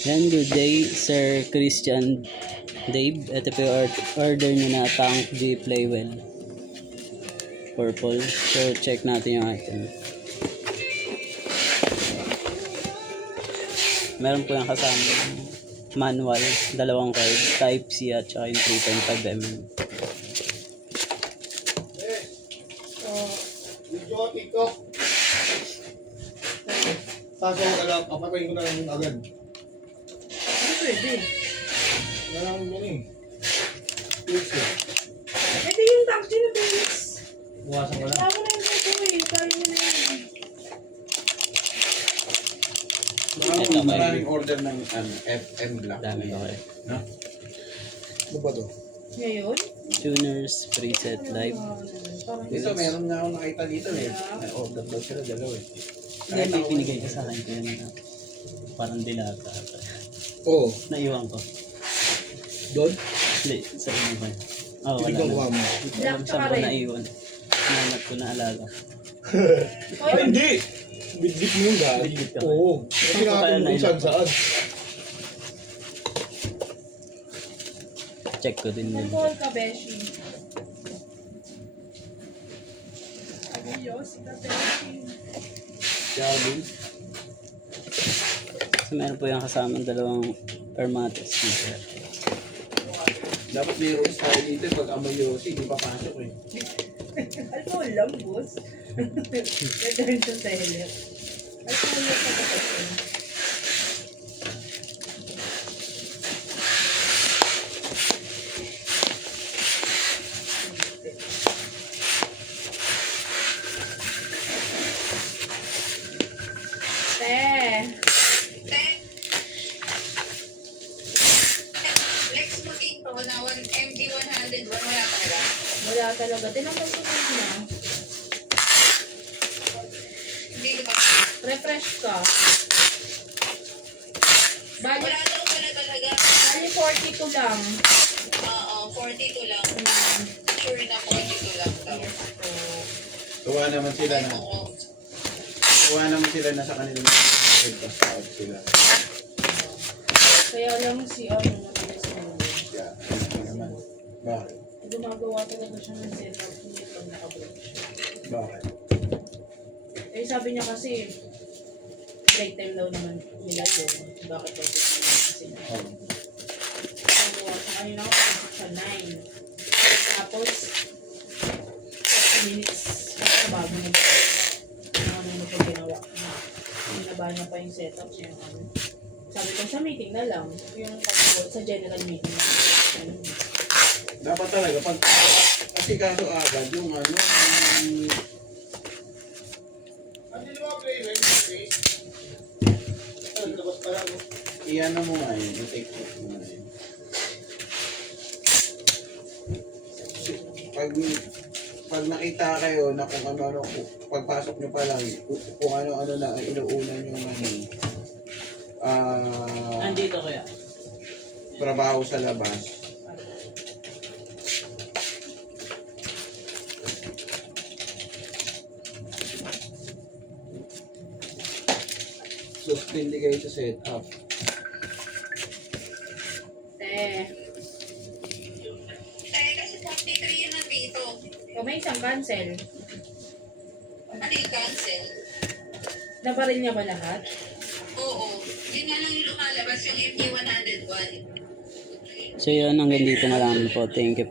Yan, good day, Sir Christian Dave. Ito po yung order nyo na tank G Playwell. Purple. So, check natin yung item. Meron po yung kasama manual, dalawang card, Type C at saka yung 3.5mm. Video, TikTok. Saso ko lang, papatayin ko na lang yung agad. Ano pwede? Wala lang yan eh. Please eh. Ito yung taxi na Felix. Buwasan ko lang. Tama na yung taxi mo eh. Kaya mo na yun. Ito, Maraming order ng FM Black. Dami ba kayo? No? Ano ba to? Ngayon? Tuners, preset, live. Dito, meron nga ako nakita dito eh. May order daw sila dalawa eh. Hindi, may pinigay ka sa akin kaya na parang dilata. Oo. Naiwan ko. Doon? Hindi, sa inyo ba? Oo, wala Tinignan ko na. mo. Alam saan ko naiwan. Nanat ko na alaga. Ay, hindi! Bidbit mo yung dahil. Bidbit ka ba? Oo. Kasi Saan ko kaya nakatulong naiwan? saan. Check ko din yun. Nag-call ka, Beshi. Adios, ika Beshi. Calvin. So meron po yung kasama dalawang Permates dito. Dapat may rules tayo dito pag amoy Yossi, di papasok eh. Alcohol lang, boss. Nagkaroon sa seller. Alcohol lang sa kapatid. Lex mo dito na MD101 wala talaga. Wala talaga. Tinanong ko na. Hindi ko pa. Refresh ka. Bali, Wala daw pala talaga. bali 42 lang. Oo, 42 lang. Sure na 42 lang daw. Tuwa naman sila na. Oo. Tuwa naman sila na sa kanilang pag sila. Kaya lang si ano mabilis mo. Yeah, ano naman. Bakit? Gumagawa talaga siya ng setup niya pag naka-break siya. Bakit? Eh sabi niya kasi break time daw naman nila yun. Bakit daw siya kasi na. Gumagawa siya. Kanina ako pasok siya 9. Tapos 30 minutes ako bago ano mo pag ginawa. Hinabahan niya pa yung setup niya. Sabi ko sa meeting na lang. Yung sa general meeting. Dapat talaga pag kasi kaso agad yung ano Ano yung mga play, right? Please. Ano, labas pa lang. iyan mo nga yun, i-take off mo nga yun. Pag nakita kayo na kung ano, pagpasok nyo pa lang, kung ano na inuuna nyo Andito kaya? trabaho sa labas. Suspindi kayo sa setup. Kasi 43 yun nandito. O may isang cancel. Ano yung cancel? Nabaril niya ba lahat? Oo. Yun nga lang yung lumalabas yung MD101. So yun, hanggang dito na lang po. Thank you po.